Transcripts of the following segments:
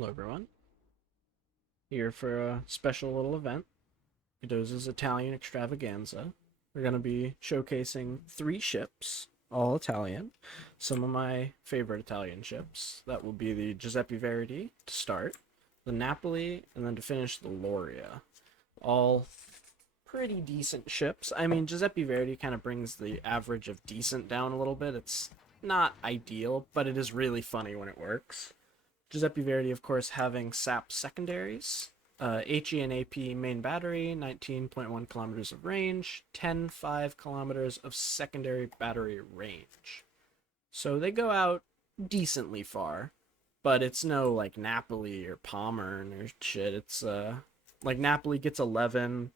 Hello everyone, here for a special little event, Godoza's Italian Extravaganza. We're going to be showcasing 3 ships, all Italian, some of my favorite Italian ships. That will be the Giuseppe Verdi to start, the Napoli, and then to finish the Lauria. All pretty decent ships. I mean, Giuseppe Verdi kind of brings the average of decent down a little bit. It's not ideal, but it is really funny when it works. Giuseppe Verdi, of course, having SAP secondaries, HE and AP main battery, 19.1 kilometers of range, 10.5 kilometers of secondary battery range. So they go out decently far, but it's no like Napoli or Pommern or shit. It's like Napoli gets 11,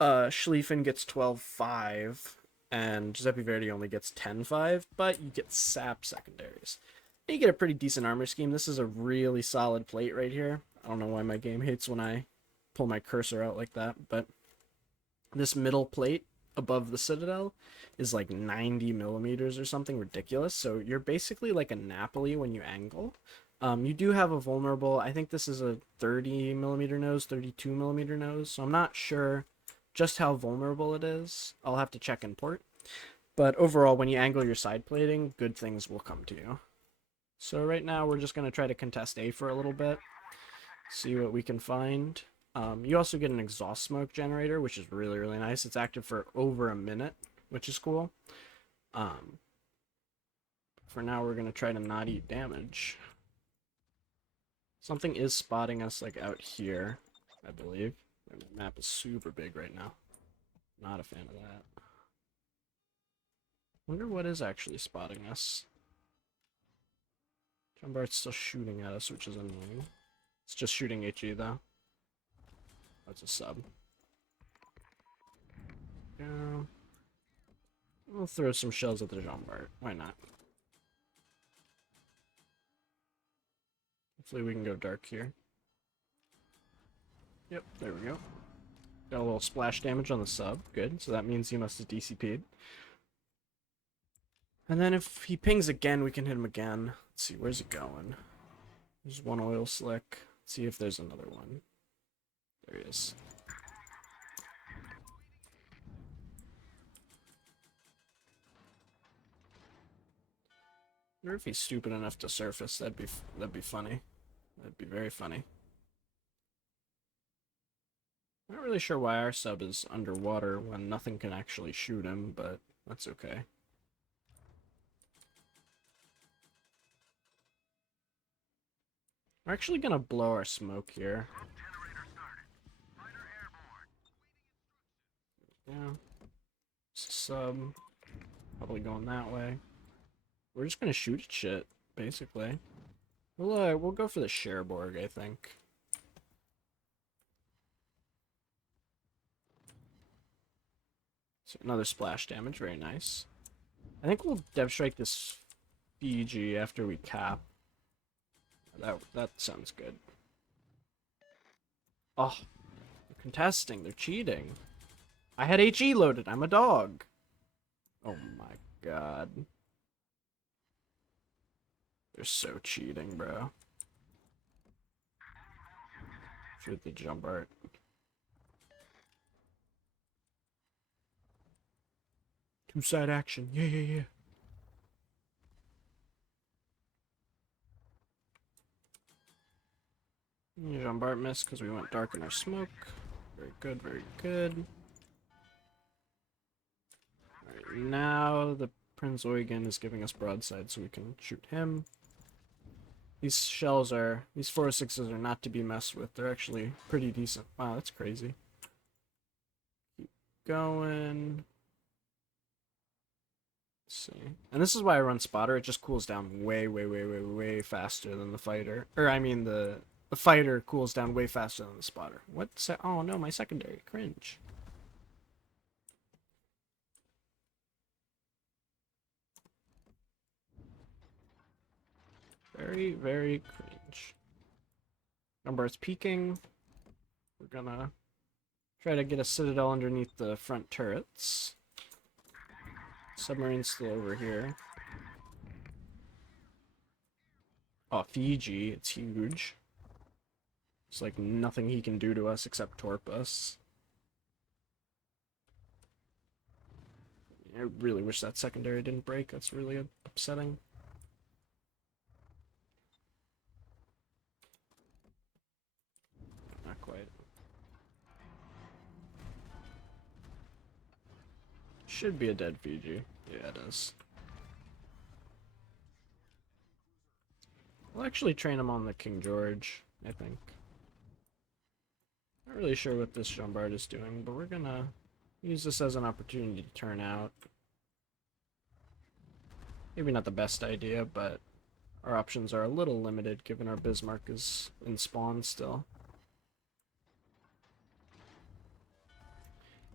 Schlieffen gets 12.5, and Giuseppe Verdi only gets 10.5, but you get SAP secondaries. You get a pretty decent armor scheme. This is a really solid plate right here. I don't know why my game hates when I pull my cursor out like that, but this middle plate above the citadel is like 90 millimeters or something ridiculous. So you're basically like a Napoli when you angle. You do have a vulnerable, I think this is a 30 millimeter nose, 32 millimeter nose. So I'm not sure just how vulnerable it is. I'll have to check in port. But overall, when you angle your side plating, good things will come to you. So right now we're just going to try to contest A for a little bit, see what we can find. You also get an exhaust smoke generator, which is really, really nice. It's active for over a minute, which is cool. For now, we're going to try to not eat damage. Something is spotting us like out here, I believe. The map is super big right now. Not a fan of that. Wonder what is actually spotting us. Jumbart's still shooting at us, which is annoying. It's just shooting HE though. That's a sub. Yeah. We'll throw some shells at the Jambart. Why not? Hopefully we can go dark here. Yep, there we go. Got a little splash damage on the sub. Good. So that means he must have DCP'd. And then if he pings again, we can hit him again. Let's see, where's it going? There's one oil slick. Let's see if there's another one. There he is. I wonder if he's stupid enough to surface. That'd be funny. That'd be very funny. Not really sure why our sub is underwater when nothing can actually shoot him, but that's okay. We're actually gonna blow our smoke here. Yeah. Sub. Probably going that way. We're just gonna shoot at shit, basically. We'll go for the Cherbourg, I think. So another splash damage, very nice. I think we'll dev strike this Fiji after we cap. That sounds good. Oh, they're contesting. They're cheating. I had HE loaded. I'm a dog. Oh my god. They're so cheating, bro. Shoot the Jumbart. Two-side action. Yeah, yeah, yeah. Jumbart missed because we went dark in our smoke. Very good, very good. Alright, now the Prince Eugen is giving us broadside so we can shoot him. These shells are, these 406s are not to be messed with. They're actually pretty decent. Wow, that's crazy. Keep going. Let's see. And this is why I run spotter. It just cools down way, way, way, way, way faster than the fighter. Or I mean the fighter cools down way faster than the spotter. Oh no, my secondary. Cringe. Very, very cringe. Number's peeking. We're gonna try to get a citadel underneath the front turrets. Submarine's still over here. Oh, Fiji, it's huge. It's like nothing he can do to us except torp us. I really wish that secondary didn't break. That's really upsetting. Not quite. Should be a dead Fiji. Yeah, it is. We'll actually train him on the King George, I think. Not really sure what this Jean-Bart is doing, but we're gonna use this as an opportunity to turn out. Maybe not the best idea, but our options are a little limited given our Bismarck is in spawn still.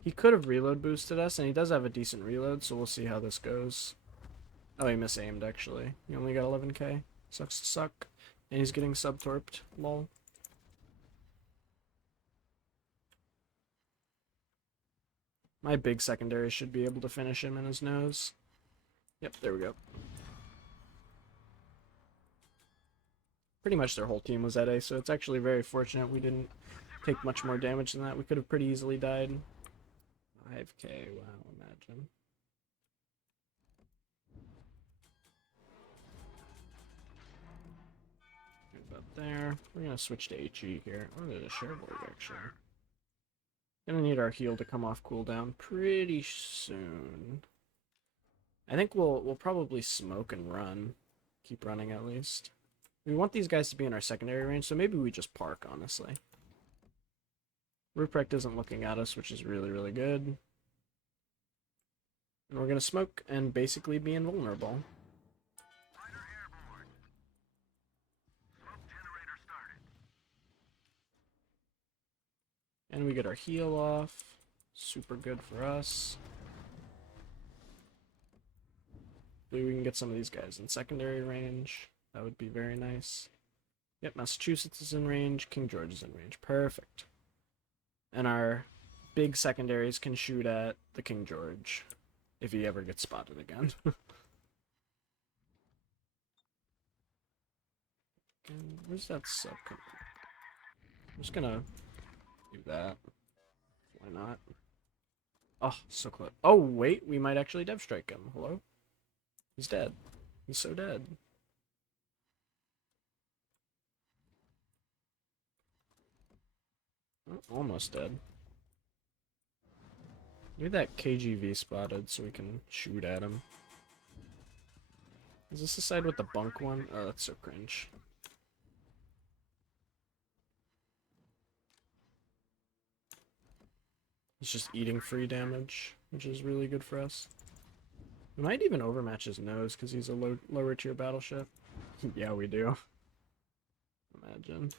He could have reload boosted us, and he does have a decent reload, so we'll see how this goes. Oh, he misaimed, actually. He only got 11k. Sucks to suck. And he's getting sub-torped. Lol. My big secondary should be able to finish him in his nose. Yep, there we go. Pretty much their whole team was at A, so it's actually very fortunate we didn't take much more damage than that. We could have pretty easily died. 5k, wow, imagine. About there. We're gonna switch to HE here. Oh, there's a Cherbourg actually. Gonna need our heal to come off cooldown pretty soon. I think we'll probably smoke and run. Keep running at least. We want these guys to be in our secondary range, so maybe we just park, honestly. Ruprecht isn't looking at us, which is really, really good. And we're gonna smoke and basically be invulnerable. And we get our heal off. Super good for us. Maybe we can get some of these guys in secondary range. That would be very nice. Yep, Massachusetts is in range. King George is in range. Perfect. And our big secondaries can shoot at the King George if he ever gets spotted again. And where's that sub coming? I'm just gonna do that. Why not? Oh, so close. Oh, wait, we might actually dev strike him. Hello? He's dead. He's so dead. Oh, almost dead. Get that KGV spotted so we can shoot at him. Is this the side with the bunk one? Oh, that's so cringe. He's just eating free damage, which is really good for us. We might even overmatch his nose because he's a lower tier battleship. Yeah, we do. Imagine.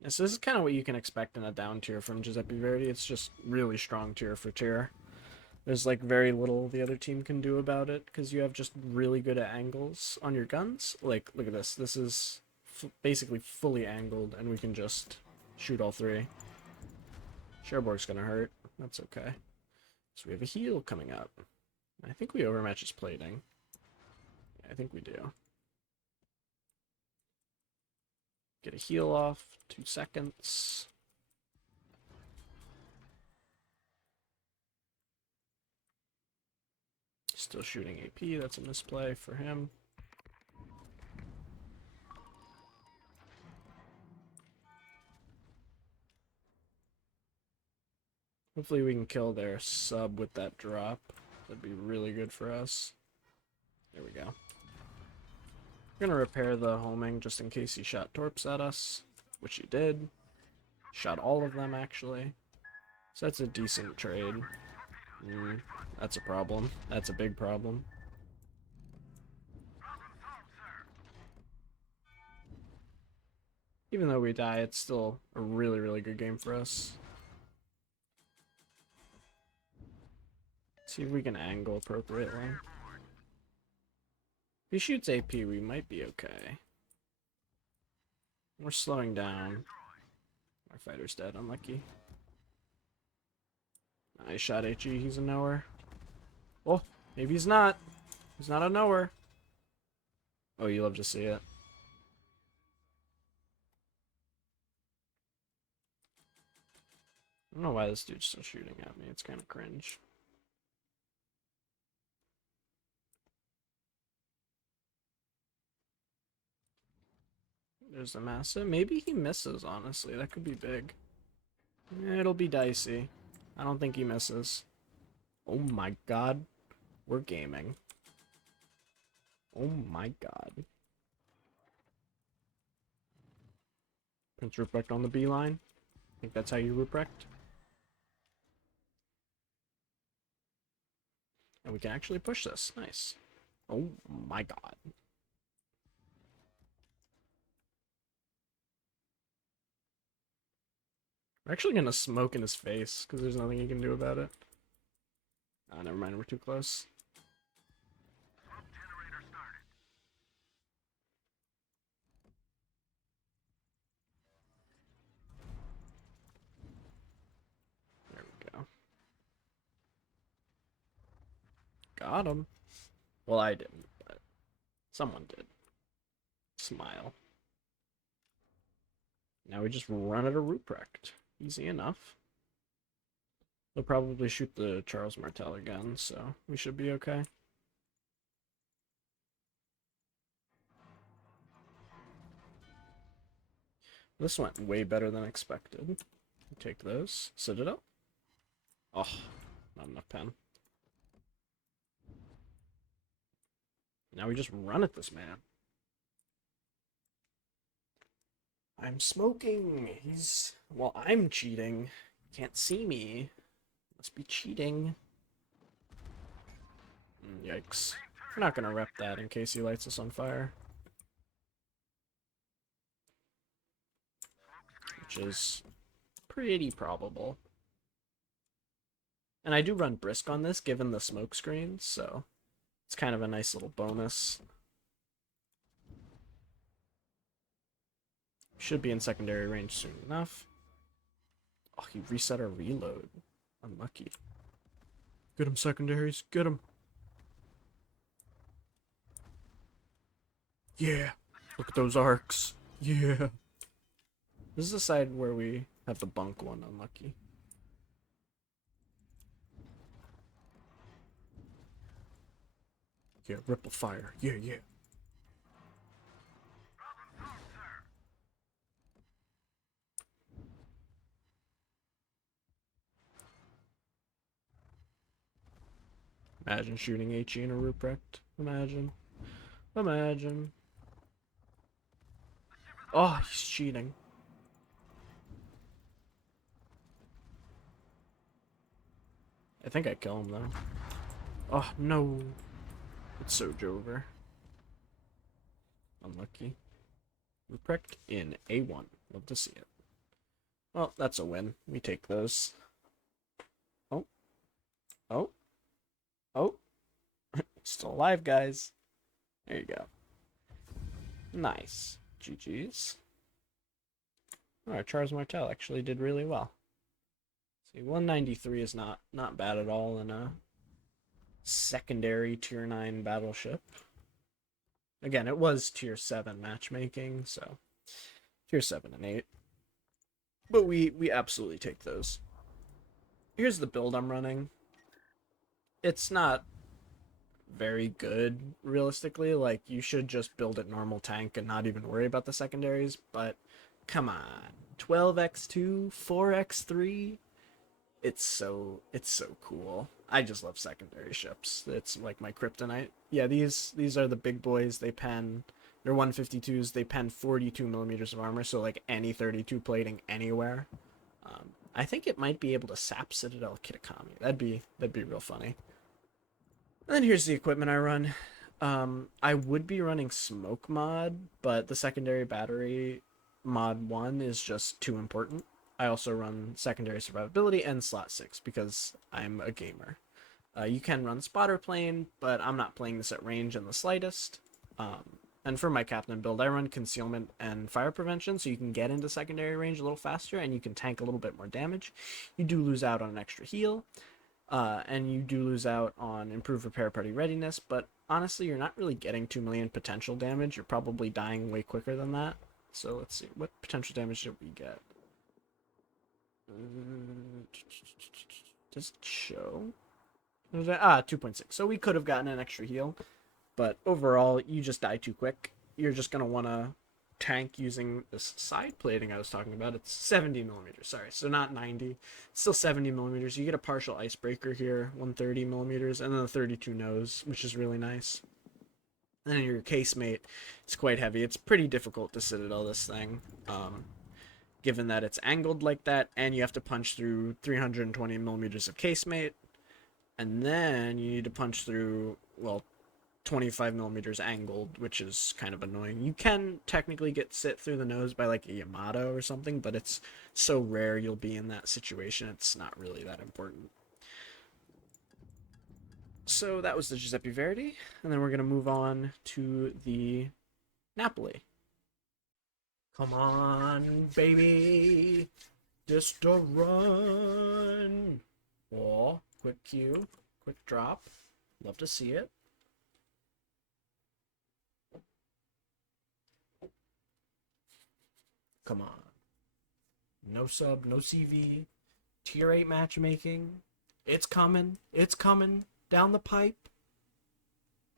Yeah, so this is kind of what you can expect in a down tier from Giuseppe Verdi. It's just really strong tier for tier. There's like very little the other team can do about it because you have just really good at angles on your guns. Like, look at this. This is basically fully angled and we can just shoot all three. Cherbourg's gonna hurt. That's okay. So we have a heal coming up. I think we overmatch his plating. Yeah, I think we do. Get a heal off. 2 seconds. Still shooting AP. That's a misplay for him. Hopefully we can kill their sub with that drop. That'd be really good for us. There we go. We're gonna repair the homing just in case he shot torps at us, which he did. Shot all of them, actually. So that's a decent trade. That's a problem. That's a big problem. Even though we die, it's still a really, really good game for us. See if we can angle appropriately. If he shoots AP, we might be okay. We're slowing down. Our fighter's dead, unlucky. I shot HE, he's a knower. Oh, maybe he's not. He's not a knower. Oh, you love to see it. I don't know why this dude's still shooting at me. It's kind of cringe. There's the Massa. Maybe he misses, honestly. That could be big. It'll be dicey. I don't think he misses. Oh my god. We're gaming. Oh my god. Prince Ruprecht on the beeline. I think that's how you Ruprecht. And we can actually push this. Nice. Oh my god. We're actually gonna smoke in his face, because there's nothing he can do about it. Ah, never mind, we're too close. There we go. Got him. Well, I didn't, but someone did. Smile. Now we just run at a Ruprecht. Easy enough. They'll probably shoot the Charles Martel again, so we should be okay. This went way better than expected. Take those. Citadel. Oh, not enough pen. Now we just run at this man. I'm smoking. Well, I'm cheating. Can't see me. Must be cheating. Yikes. We're not gonna rep that in case he lights us on fire. Which is pretty probable. And I do run brisk on this given the smoke screen, so it's kind of a nice little bonus. Should be in secondary range soon enough. Oh, he reset our reload. Unlucky. Get him, secondaries. Get him. Yeah. Look at those arcs. Yeah. This is the side where we have the bunk one. Unlucky. Yeah, ripple fire. Yeah, yeah. Imagine shooting HE in a Ruprecht. Imagine. Imagine. Oh, he's cheating. I think I kill him though. Oh no. It's so Jover. Unlucky. Ruprecht in A1. Love to see it. Well, that's a win. We take those. Oh. Oh. Oh. Still alive, guys. There you go. Nice. GG's. Alright, Charles Martel actually did really well. See, 193 is not bad at all in a secondary tier 9 battleship. Again, it was tier 7 matchmaking, so tier 7 and 8. But we absolutely take those. Here's the build I'm running. It's not very good, realistically. Like, you should just build it normal tank and not even worry about the secondaries, but come on. 12x2, 4x3. It's so cool. I just love secondary ships. It's like my kryptonite. Yeah, these are the big boys. They're 152s. They pen 42 millimeters of armor, so like any 32 plating anywhere. I think it might be able to sap Citadel Kitakami. That'd be real funny. And then here's the equipment I run. I would be running smoke mod, but the secondary battery mod 1 is just too important. I also run secondary survivability and slot 6 because I'm a gamer. You can run spotter plane, but I'm not playing this at range in the slightest. And for my captain build, I run concealment and fire prevention, so you can get into secondary range a little faster and you can tank a little bit more damage. You do lose out on an extra heal, and you do lose out on improved repair party readiness, but honestly, you're not really getting 2 million potential damage. You're probably dying way quicker than that. So let's see. What potential damage did we get? Does it show? 2.6. So we could have gotten an extra heal. But overall, you just die too quick. You're just going to want to tank using this side plating I was talking about. It's 70 millimeters, sorry. So not 90. It's still 70 millimeters. You get a partial icebreaker here, 130 millimeters, and then the 32 nose, which is really nice. And then your casemate, it's quite heavy. It's pretty difficult to citadel this thing, given that it's angled like that, and you have to punch through 320 millimeters of casemate, and then you need to punch through, well, 25 millimeters angled, which is kind of annoying. You can technically get sit through the nose by like a Yamato or something, but it's so rare you'll be in that situation, it's not really that important. So that was the Giuseppe Verdi, and then we're going to move on to the Napoli. Come on, baby, just a run. Oh, quick cue, quick drop. Love to see it. Come on. No sub, no CV. Tier 8 matchmaking. It's coming. It's coming down the pipe.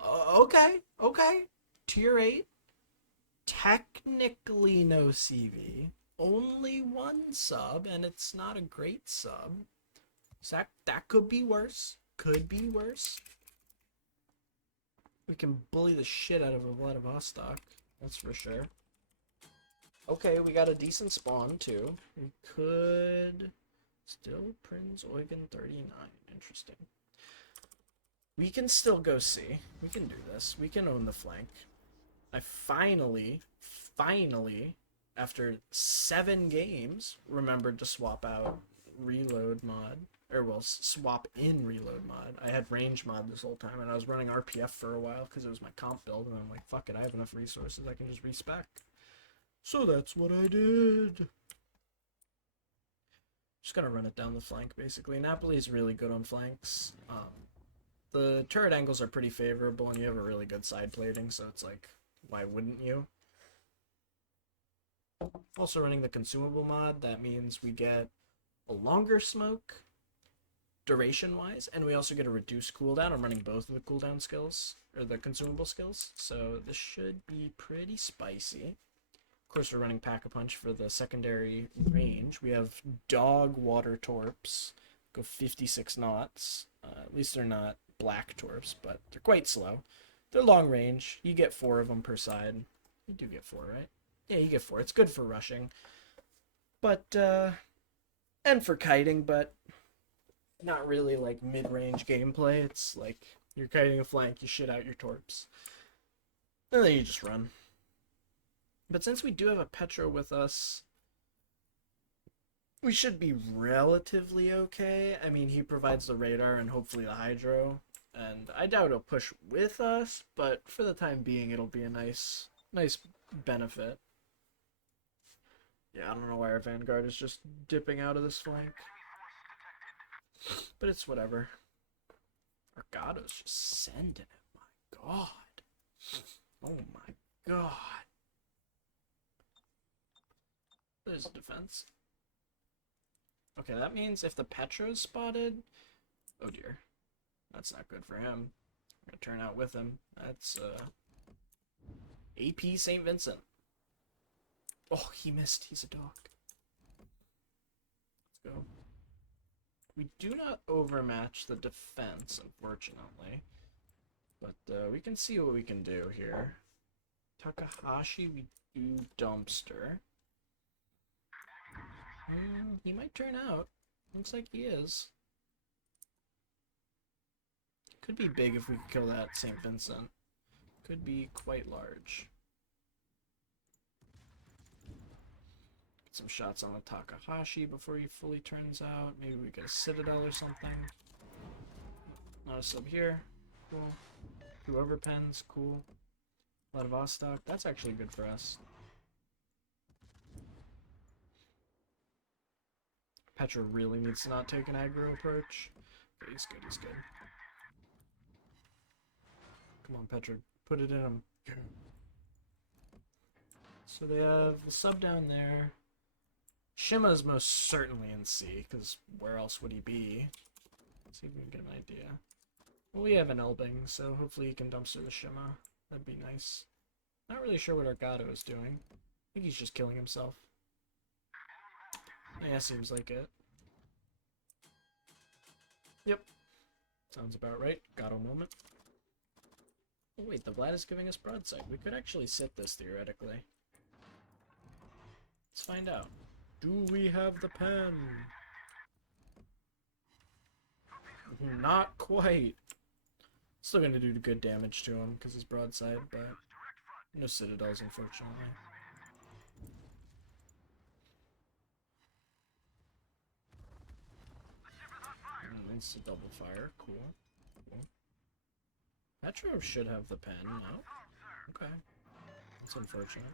Okay. Tier 8. Technically no CV. Only one sub, and it's not a great sub. So that could be worse. Could be worse. We can bully the shit out of a Vladivostok. That's for sure. Okay, we got a decent spawn, too. We could... Still Prince Eugen 39. Interesting. We can still go C. We can do this. We can own the flank. I finally, after 7 games, remembered to swap out reload mod. Or, well, swap in reload mod. I had range mod this whole time, and I was running RPF for a while because it was my comp build, and I'm like, fuck it, I have enough resources, I can just respec. So that's what I did. Just gotta run it down the flank, basically. Napoli is really good on flanks. The turret angles are pretty favorable, and you have a really good side plating, so it's like, why wouldn't you? Also running the consumable mod, that means we get a longer smoke, duration-wise, and we also get a reduced cooldown. I'm running both of the cooldown skills, or the consumable skills, so this should be pretty spicy. Of course, we're running Pack-a-Punch for the secondary range. We have dog water torps, go 56 knots. At least they're not black torps, but they're quite slow. They're long range. You get 4 of them per side. You do get 4, right? Yeah, you get 4. It's good for rushing. But, and for kiting, but not really like mid-range gameplay. It's like you're kiting a flank, you shit out your torps. And then you just run. But since we do have a Petro with us, we should be relatively okay. I mean, he provides the radar and hopefully the hydro. And I doubt he'll push with us, but for the time being, it'll be a nice benefit. Yeah, I don't know why our Vanguard is just dipping out of this flank. But it's whatever. Our Godo's just sending it. My god. Oh my god. There's defense. Okay, that means if the Petro's spotted... Oh dear. That's not good for him. I'm gonna turn out with him. That's, AP St. Vincent. Oh, he missed. He's a dog. Let's go. We do not overmatch the defense, unfortunately. But, we can see what we can do here. Takahashi, we do dumpster. He might turn out. Looks like he is. Could be big if we could kill that St. Vincent. Could be quite large. Get some shots on the Takahashi before he fully turns out. Maybe we get a Citadel or something. Not a sub here. Cool. Whoever pens, cool. Vladivostok, that's actually good for us. Petra really needs to not take an aggro approach. Okay, he's good, he's good. Come on, Petra. Put it in him. So they have the sub down there. Shima's most certainly in C, because where else would he be? Let's see if we can get an idea. Well, we have an Elbing, so hopefully he can dumpster the Shima. That'd be nice. Not really sure what our Gato is doing. I think he's just killing himself. Yeah, seems like it. Yep. Sounds about right. Gato moment. Oh wait, the Vlad is giving us broadside. We could actually sit this theoretically. Let's find out. Do we have the pen? Not quite. Still gonna do good damage to him because he's broadside, but no citadels, unfortunately. It's a double fire. Cool. Cool. Petro should have the pen, no? Okay. That's unfortunate.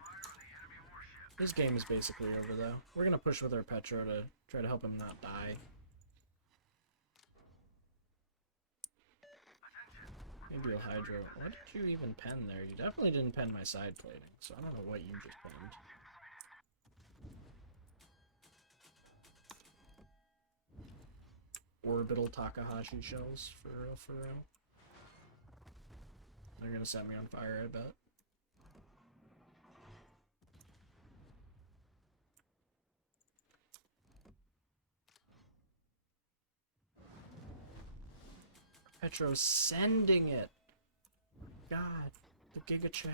This game is basically over, though. We're gonna push with our Petro to try to help him not die. Maybe you'll Hydro. What did you even pen there? You definitely didn't pen my side plating, so I don't know what you just penned. Orbital Takahashi shells, for real, for real. They're gonna set me on fire, I bet. Petro's sending it! God, the Giga Chad.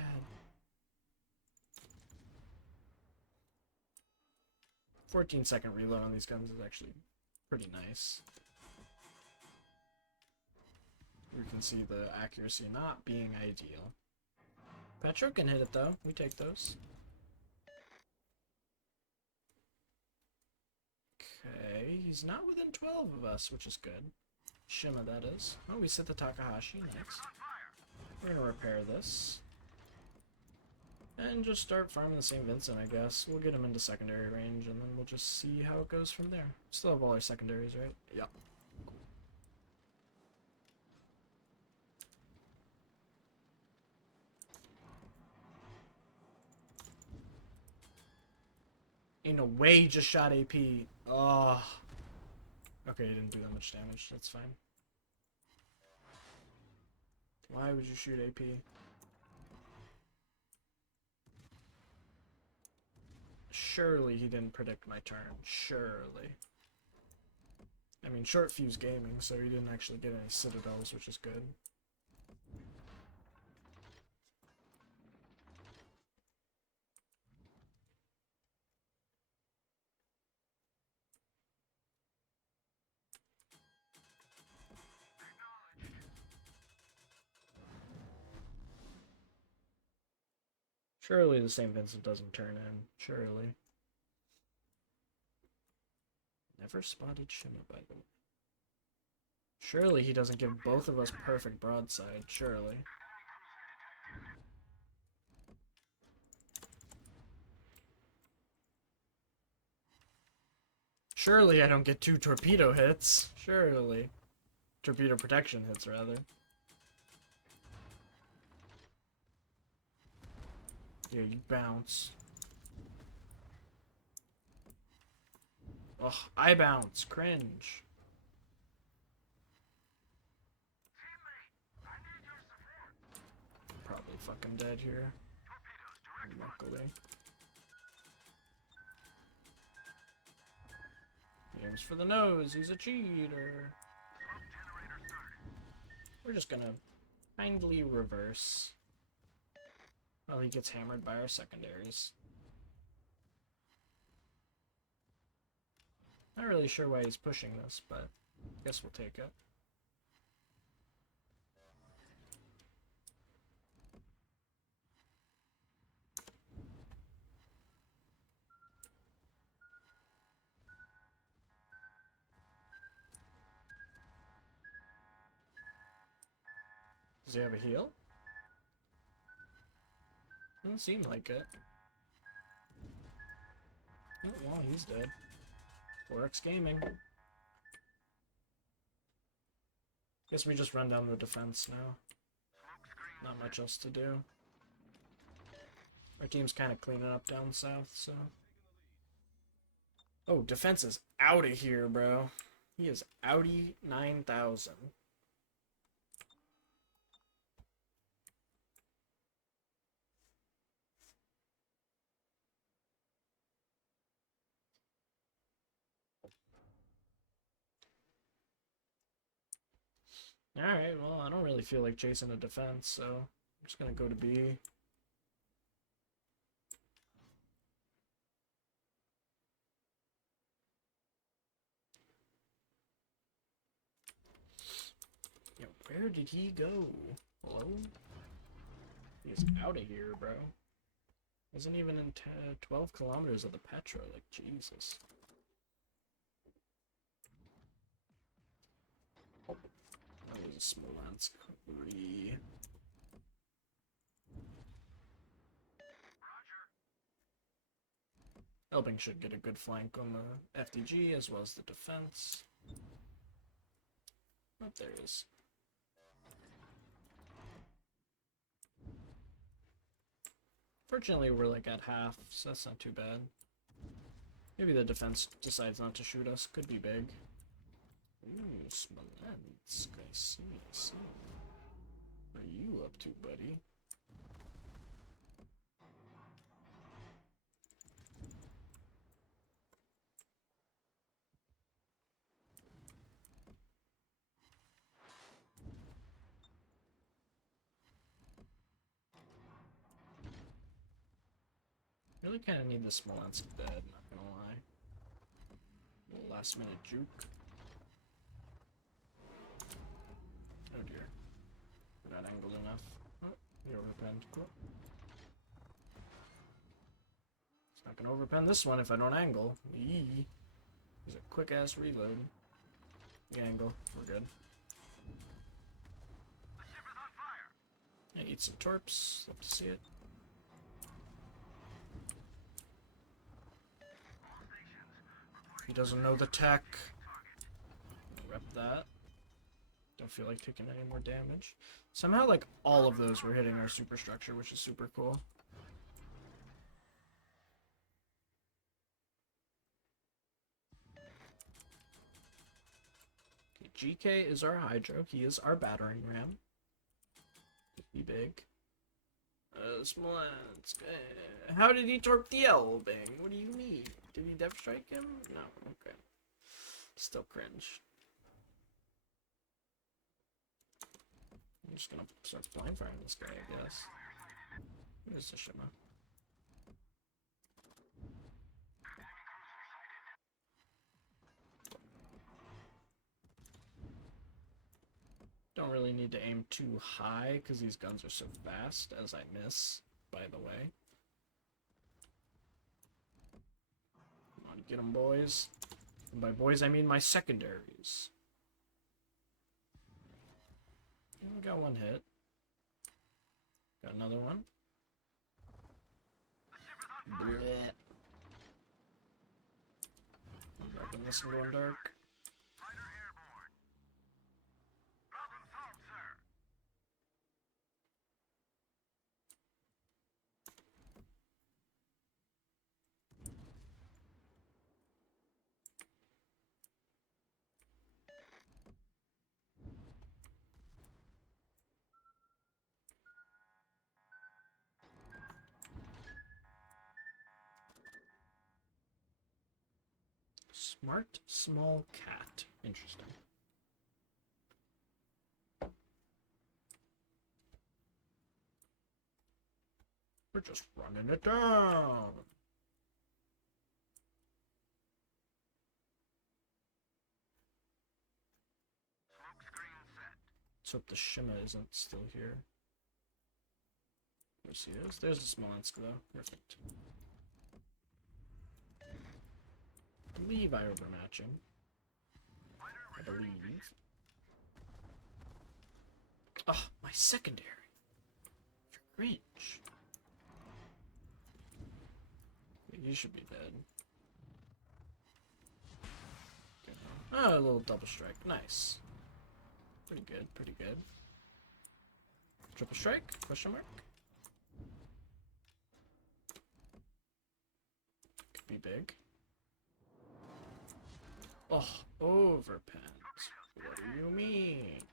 "14-second reload on these guns is actually pretty nice. You can see the accuracy not being ideal. Petro can hit it though. We take those. Okay, he's not within 12 of us, which is good. Shima, that is. Oh, we set the Takahashi. Nice. We're gonna repair this. And just start farming the St. Vincent, I guess. We'll get him into secondary range, and then we'll just see how it goes from there. Still have all our secondaries, right? Yep. Ain't no way he just shot AP. Oh. Okay, he didn't do that much damage. That's fine. Why would you shoot AP? Surely he didn't predict my turn. Surely. I mean, short fuse gaming, so he didn't actually get any citadels, which is good. Surely the St. Vincent doesn't turn in. Surely. Never spotted Shima, by the way. Surely he doesn't give both of us perfect broadside. Surely. Surely I don't get 2 torpedo hits. Surely. Torpedo protection hits, rather. Yeah, you bounce. Ugh, I bounce. Cringe. Probably fucking dead here. Luckily. He aims for the nose. He's a cheater. We're just gonna kindly reverse. Oh, he gets hammered by our secondaries. Not really sure why he's pushing this, but I guess we'll take it. Does he have a heal? Doesn't seem like it. Oh, well, he's dead. 4X Gaming. Guess we just run down the defense now. Not much else to do. Our team's kind of cleaning up down south, so... Oh, defense is out of here, bro. He is outie 9,000. Alright, well, I don't really feel like chasing a defense, so I'm just gonna go to B. Yo, where did he go? Hello? He's out of here, bro. Wasn't even in 12 kilometers of the Petra, like, Jesus. That was a Smolensk. Elbing should get a good flank on the FDG as well as the defense. Oh, there he is. Fortunately, we're like at half, so that's not too bad. Maybe the defense decides not to shoot us. Could be big. Ooh, Smolensk. I see, I see. What are you up to, buddy? Really kind of need the Smolensk dead, not gonna lie. Little last minute juke. Oh dear. We're not angled enough. Oh, he overpenned. Cool. It's not gonna overpen this one if I don't angle. Eee. There's a quick ass reload. The angle. We're good. I eat some torps. Love to see it. He doesn't know the tech. Rep that. Don't feel like taking any more damage. Somehow, like, all of those were hitting our superstructure, which is super cool. Okay, GK is our Hydro. He is our battering ram. Be big. Smolensk. How did he torp the Elbing? What do you mean? Did he def strike him? No. Okay. Still cringe. I'm just gonna start blind firing this guy, I guess. Where's the Shima? Don't really need to aim too high because these guns are so fast as I miss, by the way. Come on, get them, boys. And by boys, I mean my secondaries. We got one hit. Got another one. Blech. Back in this one going dark. Smart small cat. Interesting. We're just running it down. Let's hope the Shima isn't still here. There's he is. There's the Smolensk though. Perfect. I believe I overmatch him. I believe. Oh, my secondary. You're cringe. You should be dead. Okay. Oh, a little double strike. Nice. Pretty good, pretty good. Triple strike? Question mark? Could be big. Oh, overpens. What do you mean?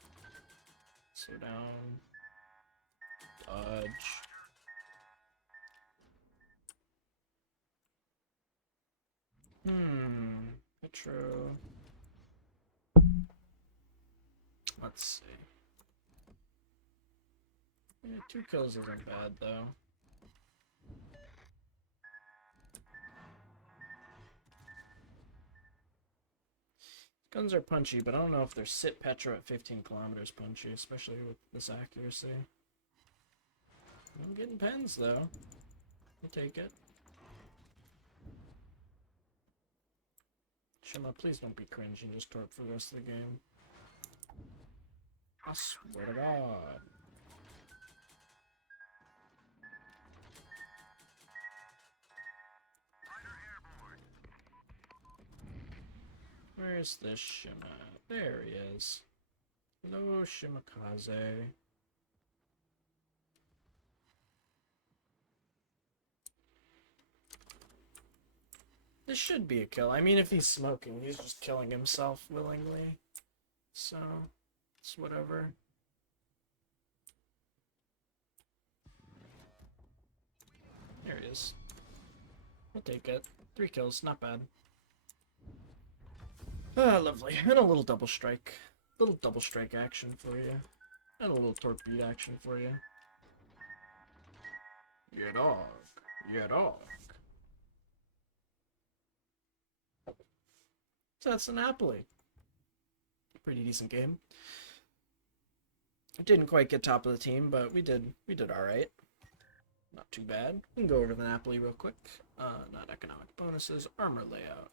Slow down. Dodge. Petro. Let's see. Yeah, 2 kills isn't bad, though. Guns are punchy, but I don't know if they're sit Petro at 15 kilometers punchy, especially with this accuracy. I'm getting pens, though. We'll take it. Shima, please don't be cringe and just torp for the rest of the game. I swear to God. Where's this Shima? There he is. Hello, Shimakaze. This should be a kill. I mean, if he's smoking, he's just killing himself willingly. So, it's whatever. There he is. We'll take it. 3 kills, not bad. Ah, lovely. And a little double strike. Little double strike action for you. And a little torpedo action for you. Your dog. Your dog. So that's In Napoli. Pretty decent game. Didn't quite get top of the team, but we did alright. Not too bad. We can go over the Napoli real quick. Not economic bonuses. Armor layout.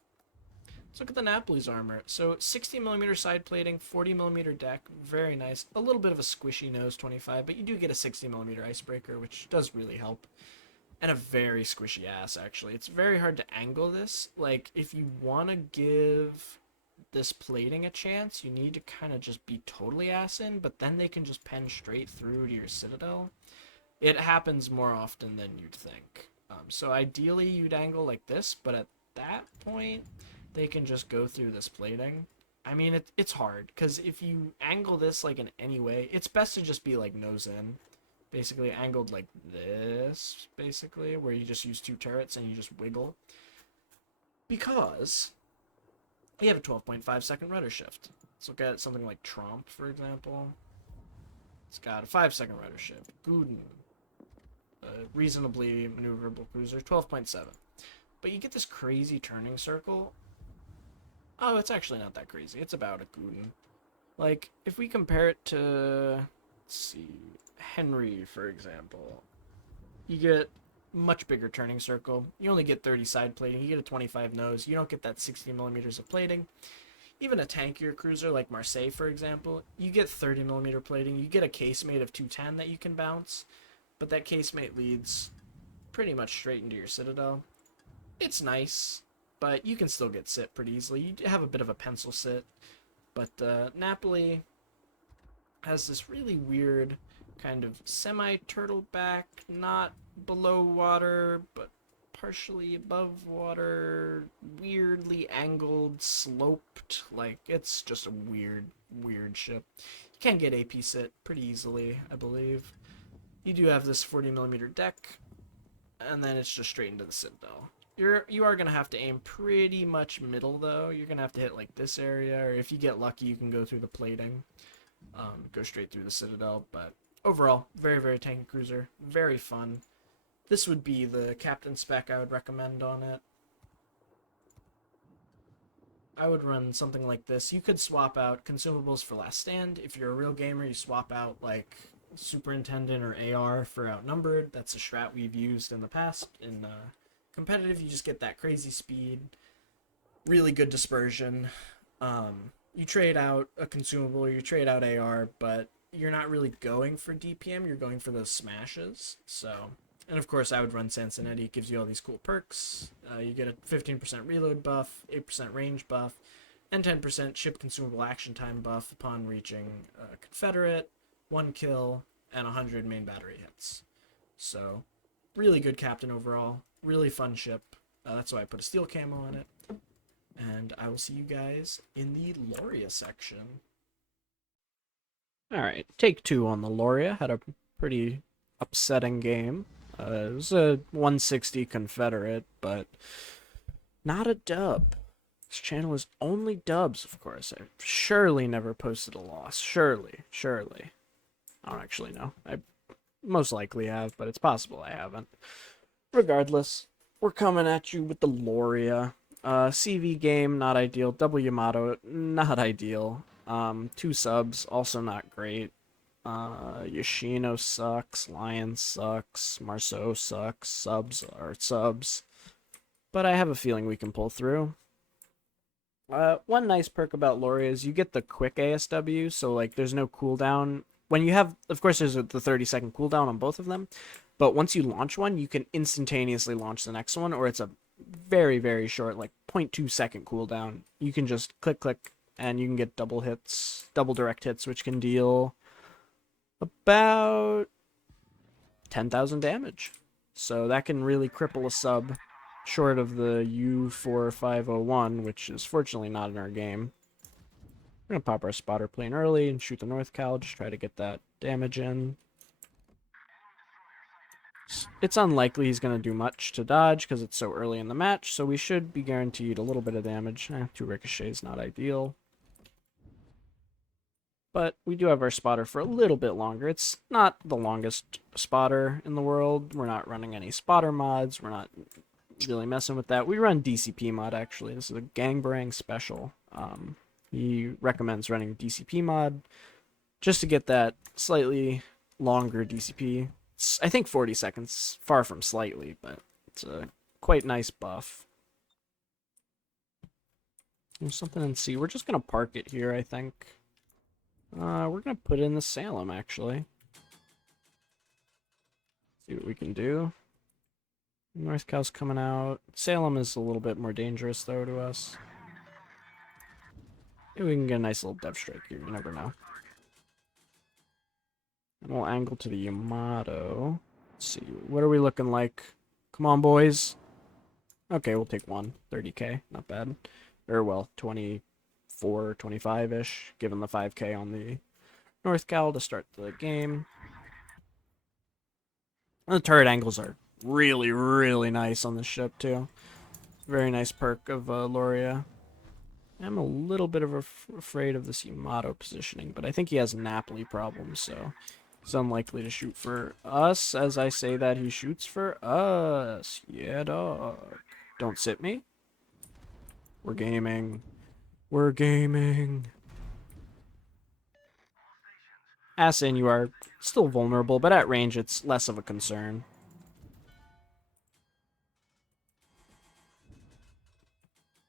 Let's look at the Napoli's armor. So 60mm side plating, 40mm deck, very nice. A little bit of a squishy nose, 25, but you do get a 60mm icebreaker, which does really help. And a very squishy ass, actually. It's very hard to angle this. Like, if you want to give this plating a chance, you need to kind of just be totally ass in, but then they can just pen straight through to your citadel. It happens more often than you'd think. So ideally, you'd angle like this, but at that point, they can just go through this plating. I mean, it's hard, because if you angle this like in any way, it's best to just be like nose in. Basically angled like this, basically, where you just use 2 turrets and you just wiggle. Because you have a 12.5 second rudder shift. Let's look at something like Tromp, for example. It's got a 5-second rudder shift. Guden, a reasonably maneuverable cruiser, 12.7. But you get this crazy turning circle. Oh, it's actually not that crazy. It's about a Guden. Like, if we compare it to, let's see, Henry, for example, you get much bigger turning circle. You only get 30 side plating. You get a 25 nose. You don't get that 60mm of plating. Even a tankier cruiser like Marseille, for example, you get 30mm plating. You get a casemate of 210 that you can bounce, but that casemate leads pretty much straight into your citadel. It's nice, but you can still get sit pretty easily. You have a bit of a pencil sit, but Napoli has this really weird kind of semi-turtleback, not below water, but partially above water, weirdly angled, sloped. Like, it's just a weird ship. You can get AP sit pretty easily, I believe. You do have this 40mm deck, and then it's just straight into the citadel. You are going to have to aim pretty much middle, though. You're going to have to hit, like, this area, or if you get lucky, you can go through the plating. Go straight through the citadel, but overall, very tanky cruiser. Very fun. This would be the captain spec I would recommend on it. I would run something like this. You could swap out consumables for last stand. If you're a real gamer, you swap out, like, Superintendent or AR for outnumbered. That's a strat we've used in the past. In competitive, you just get that crazy speed, really good dispersion. You trade out a consumable, or you trade out AR, but you're not really going for DPM, you're going for those smashes. So, and of course I would run Sansonetti. It gives you all these cool perks. You get a 15% reload buff, 8% range buff, and 10% ship consumable action time buff upon reaching Confederate, 1 kill, and 100 main battery hits. So, really good captain overall. Really fun ship. That's why I put a steel camo on it. And I will see you guys in the Lauria section. Alright, take 2 on the Lauria. Had a pretty upsetting game. It was a 160 Confederate, but not a dub. This channel is only dubs, of course. I surely never posted a loss. Surely. I don't actually know. I most likely have, but it's possible I haven't. Regardless, we're coming at you with the Lauria. CV game, not ideal. Double Yamato, not ideal. 2 subs, also not great. Yoshino sucks. Lion sucks. Marceau sucks. Subs are subs. But I have a feeling we can pull through. One nice perk about Lauria is you get the quick ASW, so like there's no cooldown. When you have, of course, there's the 30-second cooldown on both of them, but once you launch one, you can instantaneously launch the next one, or it's a very, very short, like 0.2-second cooldown. You can just click, and you can get double hits, double direct hits, which can deal about 10,000 damage. So that can really cripple a sub, short of the U4501, which is fortunately not in our game. We're going to pop our spotter plane early and shoot the North Cal, just try to get that damage in. It's unlikely he's going to do much to dodge because it's so early in the match, so we should be guaranteed a little bit of damage. 2 ricochets, not ideal. But we do have our spotter for a little bit longer. It's not the longest spotter in the world. We're not running any spotter mods. We're not really messing with that. We run DCP mod, actually. This is a Gangbarang special. He recommends running DCP mod just to get that slightly longer DCP. It's, I think 40 seconds, far from slightly, but it's a quite nice buff. There's something in C. We're just going to park it here, I think. We're going to put in the Salem, actually. See what we can do. North Cal's coming out. Salem is a little bit more dangerous, though, to us. Maybe we can get a nice little dev strike here. You never know. And we'll angle to the Yamato. Let's see. What are we looking like? Come on, boys. Okay, we'll take 1. 30k. Not bad. Or, well, 24, 25-ish, given the 5k on the North Cal to start the game. And the turret angles are really, really nice on this ship, too. Very nice perk of Lauria. I'm a little bit afraid of this Yamato positioning, but I think he has Napoli problems, so he's unlikely to shoot for us. As I say that, he shoots for us. Yeah, dog. Don't sit me. We're gaming. We're gaming. Asin, you are still vulnerable, but at range, it's less of a concern.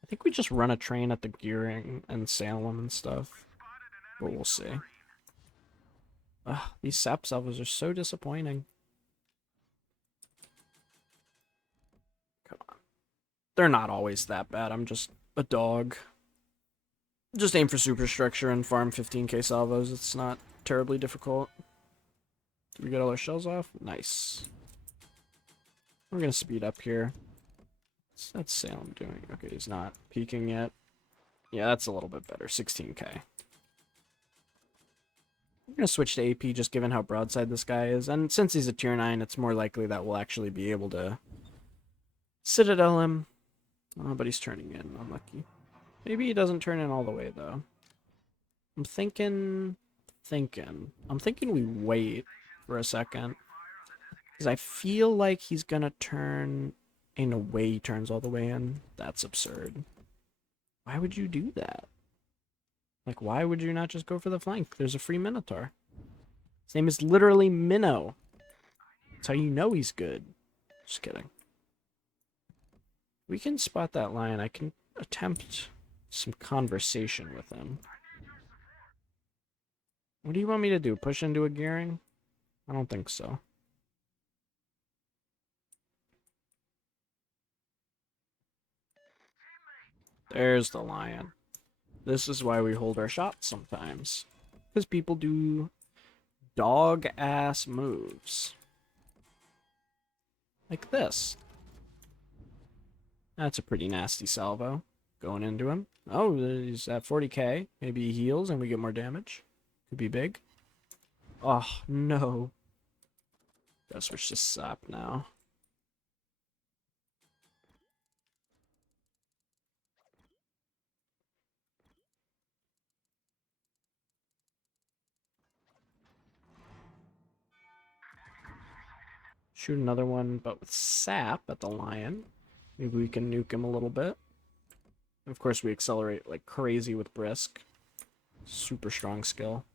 I think we just run a train at the gearing and Salem and stuff, but we'll see. Ugh, these sap salvos are so disappointing. Come on. They're not always that bad. I'm just a dog. Just aim for superstructure and farm 15k salvos. It's not terribly difficult. Did we get all our shells off? Nice. We're going to speed up here. What's that Salem doing? Okay, he's not peeking yet. Yeah, that's a little bit better. 16k. I'm going to switch to AP just given how broadside this guy is. And since he's a tier 9, it's more likely that we'll actually be able to Citadel him. Oh, but he's turning in. Unlucky. Maybe he doesn't turn in all the way, though. I'm thinking we wait for a second. Because I feel like he's going to turn in a way he turns all the way in. That's absurd. Why would you do that? Like, why would you not just go for the flank? There's a free Minotaur. His name is literally Minnow. That's how you know he's good. Just kidding. We can spot that lion. I can attempt some conversation with him. What do you want me to do? Push into a gearing? I don't think so. There's the lion. This is why we hold our shots sometimes. Because people do dog-ass moves. Like this. That's a pretty nasty salvo. Going into him. Oh, he's at 40k. Maybe he heals and we get more damage. Could be big. Oh, no. Gotta switch to sap now. Shoot another one, but with sap at the lion. Maybe we can nuke him a little bit. Of course, we accelerate like crazy with brisk. Super strong skill.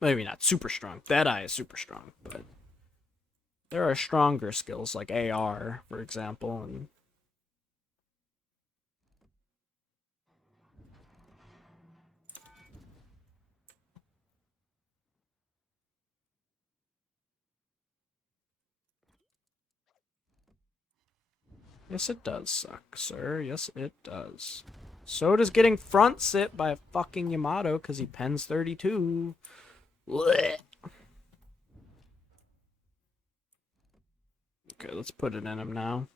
Maybe not super strong. That eye is super strong, but there are stronger skills like AR, for example, and yes, it does suck, sir. Yes, it does. So does getting front sit by a fucking Yamato because he pens 32. Blech. Okay, let's put it in him now.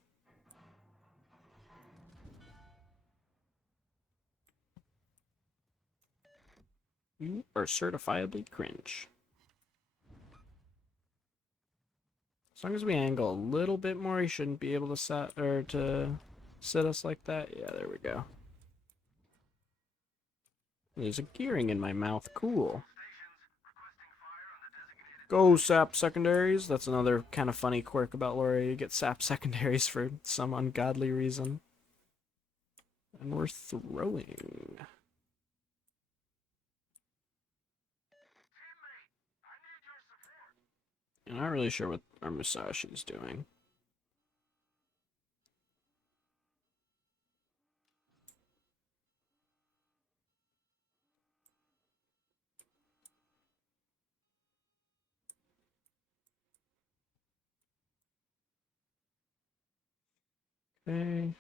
You are certifiably cringe. As long as we angle a little bit more, he shouldn't be able to sit us like that. Yeah, there we go. There's a gearing in my mouth. Cool. Go sap secondaries. That's another kind of funny quirk about Lauria. You get sap secondaries for some ungodly reason. And we're throwing. I'm not really sure what our Musashi's doing. Okay.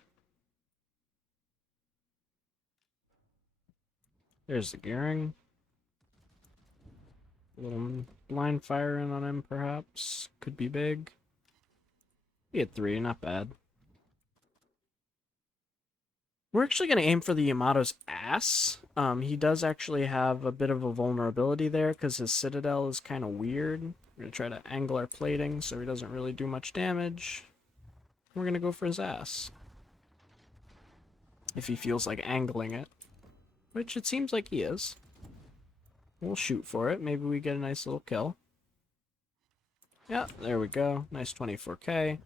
There's the gearing. A little blind fire in on him, perhaps. Could be big. He had 3, not bad. We're actually going to aim for the Yamato's ass. He does actually have a bit of a vulnerability there because his citadel is kind of weird. We're going to try to angle our plating so he doesn't really do much damage. We're going to go for his ass. If he feels like angling it. Which it seems like he is. We'll shoot for it. Maybe we get a nice little kill. Yeah, there we go. Nice 24k.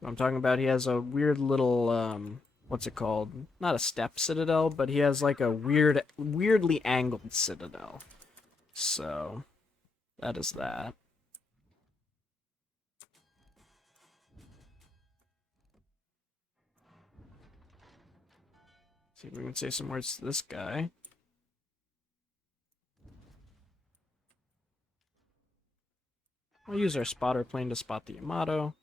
What I'm talking about, he has a weird little, what's it called? Not a step citadel, but he has like a weirdly angled citadel. So, that is that. See if we can say some words to this guy. We'll use our spotter plane to spot the Yamato.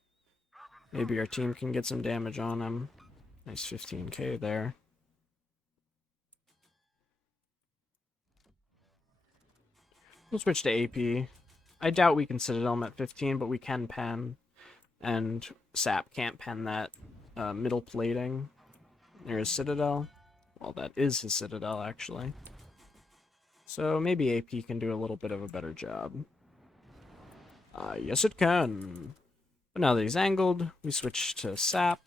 Maybe our team can get some damage on him. Nice 15k there. We'll switch to AP. I doubt we can Citadel him at 15, but we can pen. And Sap can't pen that middle plating near his Citadel. Well, that is his Citadel, actually. So maybe AP can do a little bit of a better job. Yes, it can. But now that he's angled, we switch to Sap.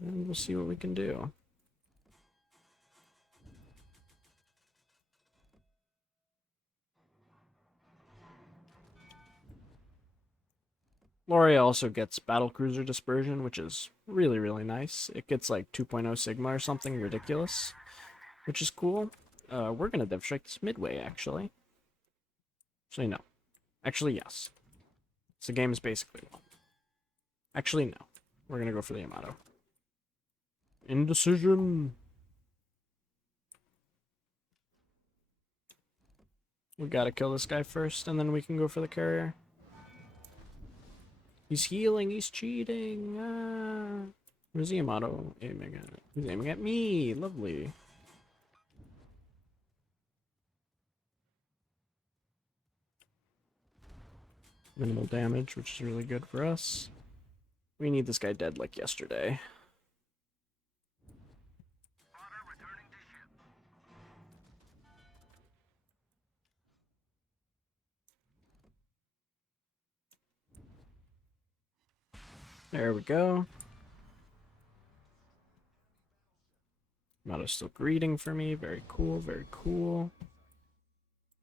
And we'll see what we can do. Lauria also gets Battlecruiser Dispersion, which is really, really nice. It gets like 2.0 Sigma or something ridiculous, which is cool. We're going to Dev Strike this midway, actually. Actually, no. Actually, yes. So the game is basically won. Actually, no. We're going to go for the Yamato. Indecision. We got to kill this guy first, and then we can go for the carrier. He's healing. He's cheating. Ah. Where's the Yamato aiming at? He's aiming at me. Lovely. Minimal damage, which is really good for us. We need this guy dead like yesterday. There we go. Motto's still greeting for me. Very cool, very cool.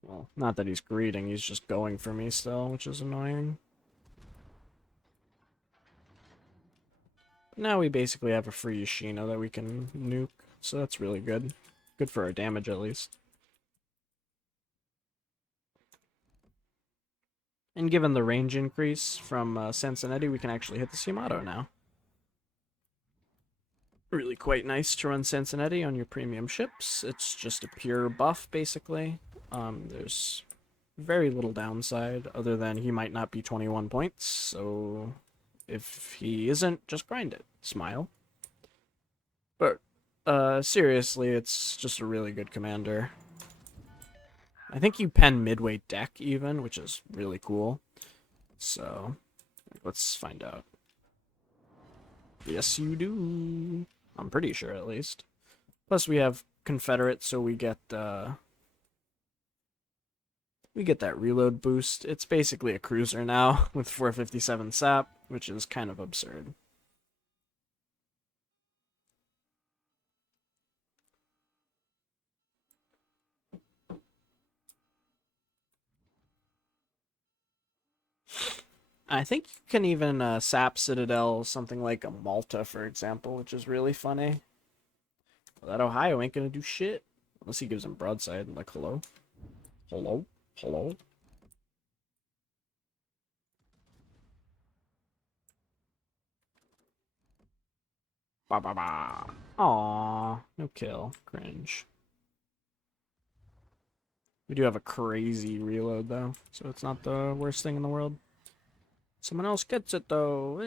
Well, not that he's greeting, he's just going for me still, which is annoying. Now we basically have a free Yoshino that we can nuke, so that's really good. Good for our damage, at least. And given the range increase from Cincinnati, we can actually hit the Yamato now. Really quite nice to run Cincinnati on your premium ships. It's just a pure buff, basically. There's very little downside, other than he might not be 21 points, so if he isn't, just grind it. Smile. But, seriously, it's just a really good commander. I think you pen midway deck, even, which is really cool. So, let's find out. Yes, you do. I'm pretty sure, at least. Plus, we have Confederate, so we get that reload boost. It's basically a cruiser now with 457 sap, which is kind of absurd. I think you can even sap Citadel something like a Malta, for example, which is really funny. Well, that Ohio ain't gonna do shit. Unless he gives him broadside, like, hello? Hello? Hello? Ba ba ba. Aww, no kill. Cringe. We do have a crazy reload, though, so it's not the worst thing in the world. Someone else gets it, though.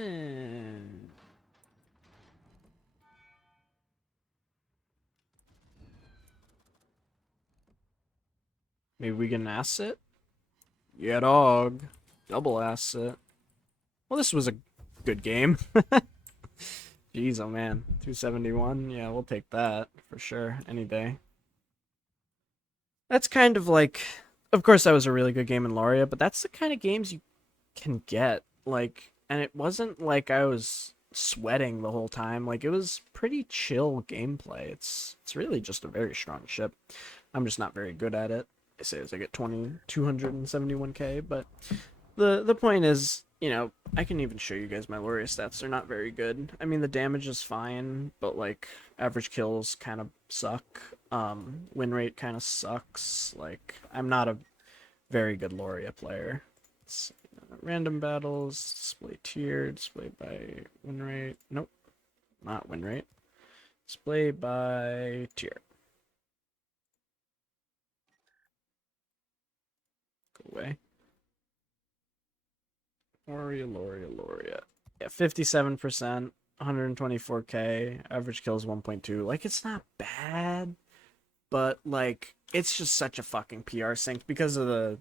Maybe we get an asset? Yeah, dog. Double asset. Well, this was a good game. Jeez, oh man. 271? Yeah, we'll take that for sure. Any day. That's kind of like... Of course, that was a really good game in Lauria, but that's the kind of games you can get. Like, and it wasn't like I was sweating the whole time. Like, it was pretty chill gameplay. It's really just a very strong ship. I'm just not very good at it. I say as I get 271k, but the point is, you know, I can even show you guys my Lauria stats. They're not very good. I mean, the damage is fine, but like average kills kind of suck. Win rate kind of sucks. Like, I'm not a very good Lauria player. It's, random battles, display tier, display by win rate. Nope, not win rate. Display by tier. Go away. Lauria. Yeah, 57%, 124k, average kills 1.2. Like, it's not bad, but, like, it's just such a fucking PR sink because of the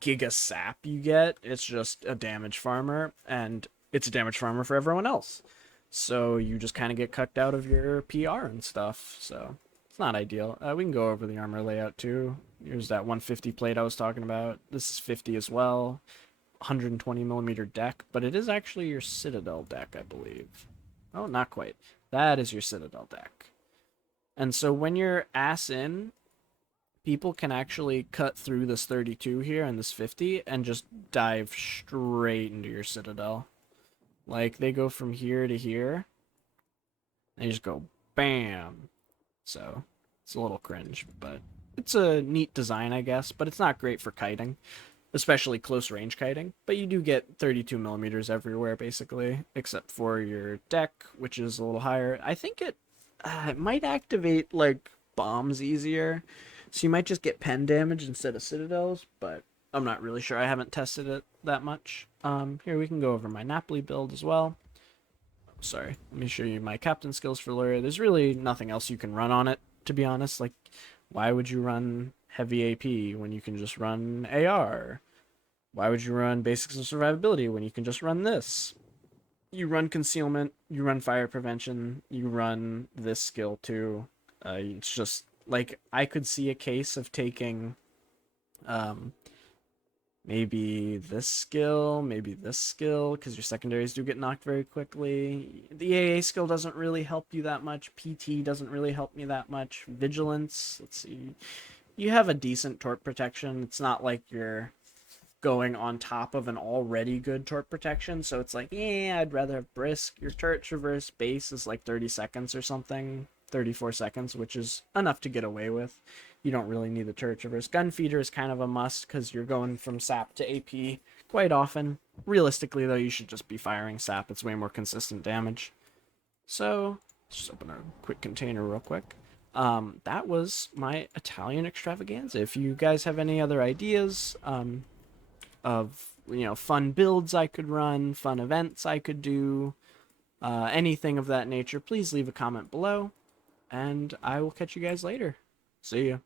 giga sap you get. It's just a damage farmer, and it's a damage farmer for everyone else. So you just kind of get cucked out of your PR and stuff, so it's not ideal. We can go over the armor layout, too. Here's that 150 plate I was talking about. This is 50 as well. 120mm deck, but it is actually your Citadel deck, I believe. Oh, not quite. That is your Citadel deck. And so when you're ass in, people can actually cut through this 32 here and this 50 and just dive straight into your Citadel. Like, they go from here to here. They just go bam. So, it's a little cringe, but it's a neat design, I guess, but it's not great for kiting. Especially close range kiting, but you do get 32mm everywhere basically, except for your deck, which is a little higher. I think it might activate like bombs easier, so you might just get pen damage instead of citadels, but I'm not really sure. I haven't tested it that much. Here we can go over my Napoli build as well. Sorry, let me show you my captain skills for Lauria. There's really nothing else you can run on it, to be honest. Like, why would you run heavy AP when you can just run AR? Why would you run basics of survivability when you can just run this? You run concealment, you run fire prevention, you run this skill too. It's just like I could see a case of taking um, maybe this skill, maybe this skill, because your secondaries do get knocked very quickly. The AA skill doesn't really help you that much. PT doesn't really help me that much. Vigilance, let's see. You have a decent tort protection. It's not like you're going on top of an already good tort protection, so it's like, yeah, I'd rather have brisk. Your turret traverse base is like 30 seconds or something, 34 seconds, which is enough to get away with. You don't really need the turret traverse. Gun feeder is kind of a must because you're going from sap to AP quite often. Realistically, though, you should just be firing sap. It's way more consistent damage. So let's just open a quick container real quick. That was my Italian extravaganza. If you guys have any other ideas of fun builds I could run, fun events I could do, anything of that nature, please leave a comment below, and I will catch you guys later. See ya.